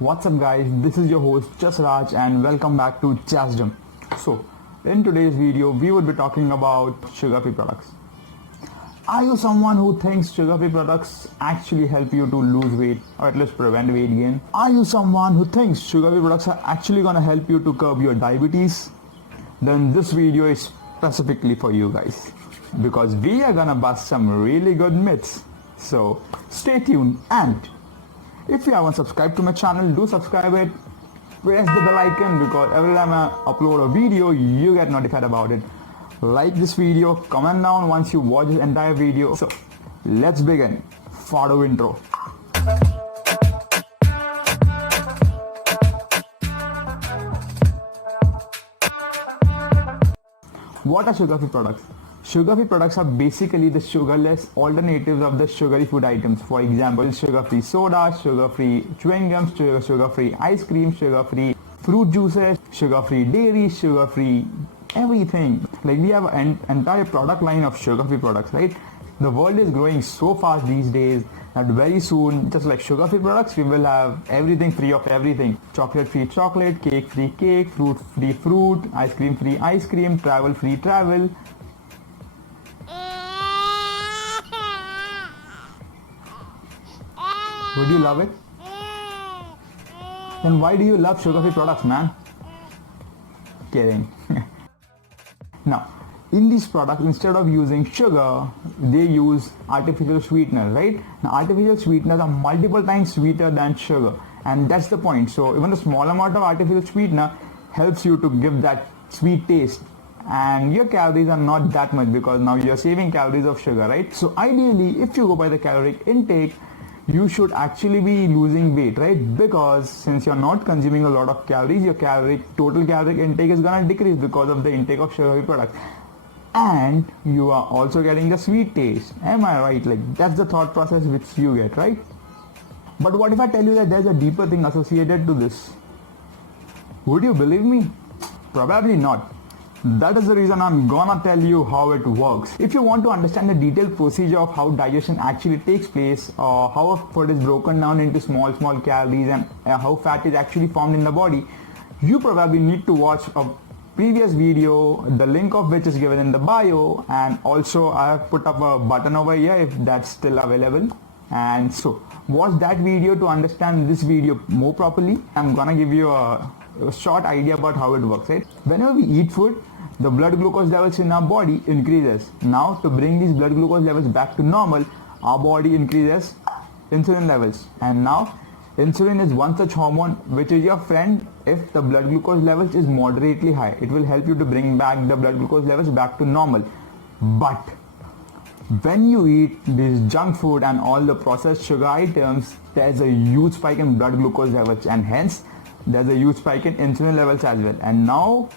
What's up guys, this is your host Just Raj and welcome back to Chasdom. So, in today's video we would be talking about sugar-free products. Are you someone who thinks sugar-free products actually help you to lose weight or at least prevent weight gain? Are you someone who thinks sugar-free products are actually gonna help you to curb your diabetes? Then this video is specifically for you guys because we are gonna bust some really good myths. So, stay tuned and if you haven't subscribed to my channel, do subscribe it. Press the bell icon because every time I upload a video, you get notified about it. Like this video, comment down once you watch this entire video. So, let's begin. Follow intro. What are sugar-free products? Sugar-free products are basically the sugarless alternatives of the sugary food items. For example, sugar-free soda, sugar-free chewing gums, sugar-free ice cream, sugar-free fruit juices, sugar-free dairy, sugar-free everything. Like we have an entire product line of sugar-free products, right? The world is growing so fast these days that very soon, just like sugar-free products, we will have everything free of everything. Chocolate-free chocolate, cake-free cake, fruit-free fruit, ice cream-free ice cream, travel-free travel. Would you love it? Then why do you love sugar-free products, man? Kidding. Now, in these products, instead of using sugar, they use artificial sweeteners, right? Now, artificial sweeteners are multiple times sweeter than sugar, and that's the point. So, even a small amount of artificial sweetener helps you to give that sweet taste. And your calories are not that much because now you're saving calories of sugar, right? So, ideally, if you go by the caloric intake, you should actually be losing weight, right? Because since you're not consuming a lot of calories, your total caloric intake is gonna decrease because of the intake of sugary products. And you are also getting the sweet taste. Am I right? Like that's the thought process which you get, right? But what if I tell you that there's a deeper thing associated to this? Would you believe me? Probably not. That is the reason I'm gonna tell you how it works. If you want to understand the detailed procedure of how digestion actually takes place, or how food is broken down into small calories and how fat is actually formed in the body, you probably need to watch a previous video, the link of which is given in the bio, and also I have put up a button over here if that's still available. And so watch that video to understand this video more properly. I'm gonna give you a short idea about how it works, right? Whenever we eat food, the blood glucose levels in our body increases. Now, to bring these blood glucose levels back to normal, our body increases insulin levels. And now, insulin is one such hormone which is your friend if the blood glucose levels is moderately high. It will help you to bring back the blood glucose levels back to normal. But when you eat this junk food and all the processed sugar items, there's a huge spike in blood glucose levels and hence there's a huge spike in insulin levels as well. And now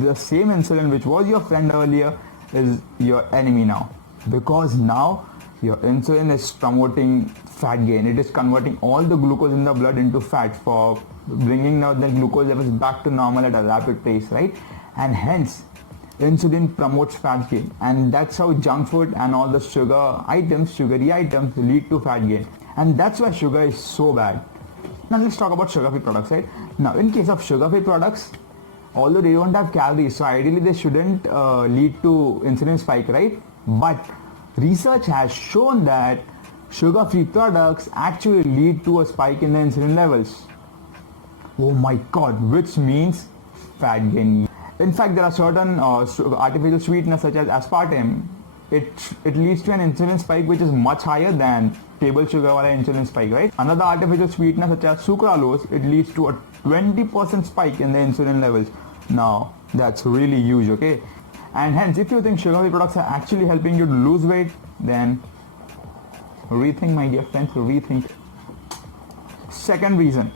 the same insulin which was your friend earlier is your enemy now, because now your insulin is promoting fat gain. It is converting all the glucose in the blood into fat for bringing now the glucose levels back to normal at a rapid pace, right? And hence insulin promotes fat gain, and that's how junk food and all the sugary items lead to fat gain. And that's why sugar is so bad. Now let's talk about sugar-free products, right? Now in case of sugar-free products, although they don't have calories, so ideally they shouldn't lead to insulin spike, right? But research has shown that sugar-free products actually lead to a spike in the insulin levels. Oh my god, which means fat gain. In fact, there are certain artificial sweeteners such as aspartame. It leads to an insulin spike which is much higher than table sugar or insulin spike, right? Another artificial sweetener such as sucralose, it leads to a 20% spike in the insulin levels. Now, that's really huge, okay? And hence, if you think sugar-free products are actually helping you to lose weight, then rethink, my dear friends, rethink. Second reason,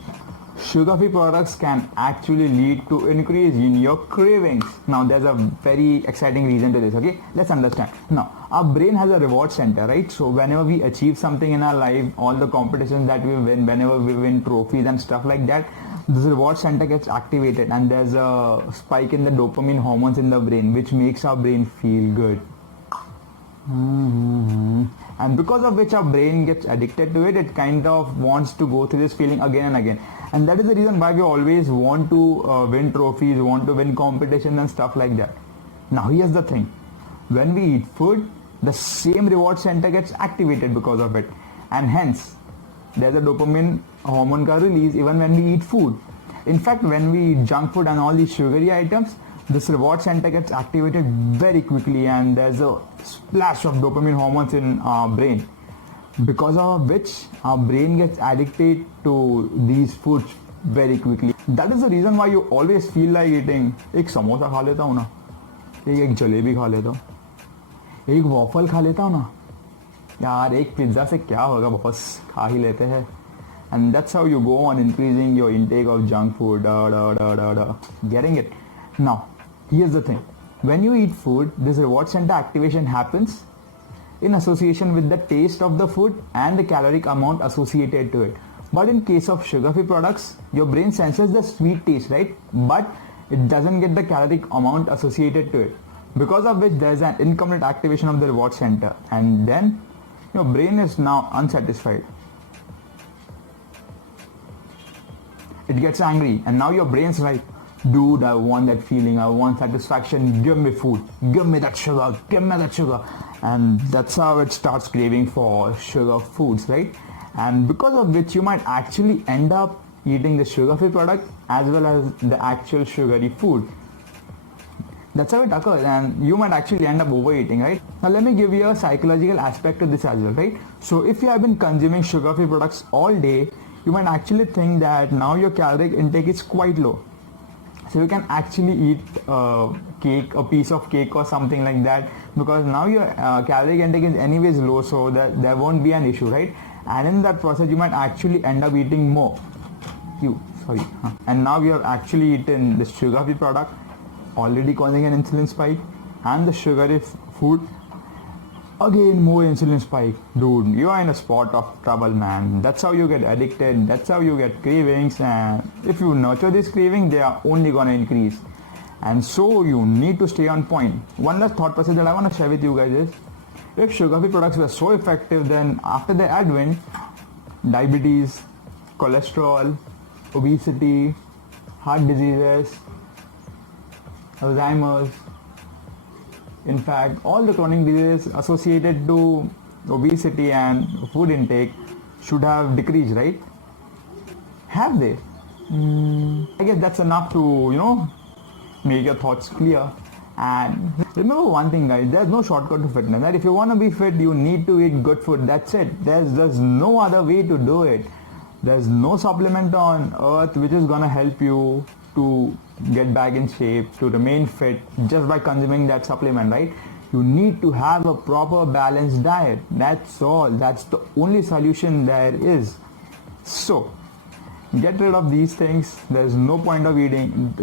sugar-free products can actually lead to increase in your cravings. Now, there's a very exciting reason to this, okay? Let's understand. Now, our brain has a reward center, right? So, whenever we achieve something in our life, all the competitions that we win, whenever we win trophies and stuff like that, this reward center gets activated and there's a spike in the dopamine hormones in the brain which makes our brain feel good. And because of which our brain gets addicted to it, it kind of wants to go through this feeling again and again. And that is the reason why we always want to win trophies, want to win competitions and stuff like that. Now here's the thing, when we eat food, the same reward center gets activated because of it, and hence there's a dopamine hormone ka release even when we eat food. In fact, when we eat junk food and all these sugary items, this reward center gets activated very quickly and there's a splash of dopamine hormones in our brain, because of which our brain gets addicted to these foods very quickly. That is the reason why you always feel like eating एक समोसा खा लेता हूँ ना, एक जलेबी खा लेता हूँ, एक वॉफल खा लेता हूँ ना यार, एक पिज्ज़ा से क्या होगा, बॉस खा ही लेते हैं. And that's how you go on increasing your intake of junk food. Getting it? Now, here's the thing. When you eat food, this reward center activation happens in association with the taste of the food and the caloric amount associated to it. But in case of sugar-free products, your brain senses the sweet taste, right? But it doesn't get the caloric amount associated to it. Because of which there's an incomplete activation of the reward center. And then your brain is now unsatisfied. It gets angry and now your brain's like, dude, I want that feeling, I want satisfaction, give me food, give me that sugar, give me that sugar. And that's how it starts craving for sugar foods, right? And because of which you might actually end up eating the sugar-free product as well as the actual sugary food. That's how it occurs, and you might actually end up overeating, right? Now let me give you a psychological aspect to this as well, right? So if you have been consuming sugar-free products all day, you might actually think that now your caloric intake is quite low. So you can actually eat cake, a piece of cake or something like that, because now your caloric intake is anyways low, so that there won't be an issue, right? And in that process, you might actually end up eating more. And now you have actually eaten the sugar-free product, already causing an insulin spike, and the sugary food, again more insulin spike. Dude, you are in a spot of trouble, man. That's how you get addicted, that's how you get cravings, and if you nurture this craving, they are only gonna increase. And so you need to stay on point. One last thought process that I want to share with you guys is, if sugar-free products were so effective, then after their advent, diabetes, cholesterol, obesity, heart diseases, Alzheimer's, in fact, all the chronic diseases associated to obesity and food intake should have decreased, right? Have they? I guess that's enough to, make your thoughts clear. And remember one thing, guys, there's no shortcut to fitness. That if you want to be fit, you need to eat good food. That's it. There's no other way to do it. There's no supplement on earth which is gonna help you to get back in shape, to remain fit just by consuming that supplement, right? You need to have a proper balanced diet. That's all. That's the only solution there is. So get rid of these things. There's no point of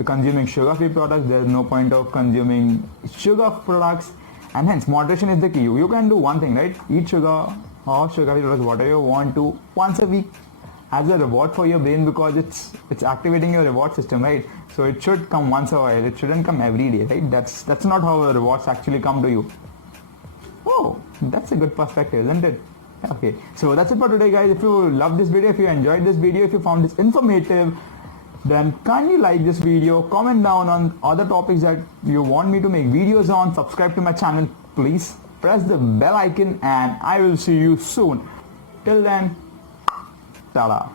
consuming sugar-free products. There's no point of consuming sugar products, and hence moderation is the key. You can do one thing, right? Eat sugar or sugar-free products, whatever you want to, once a week as a reward for your brain, because it's activating your reward system, right? So it should come once a while. It shouldn't come every day, right? That's not how rewards actually come to you. Oh, that's a good perspective, isn't it? Okay, so that's it for today, guys. If you loved this video, if you enjoyed this video, if you found this informative, then kindly like this video, comment down on other topics that you want me to make videos on, subscribe to my channel, please press the bell icon, and I will see you soon. Till then, ta-da.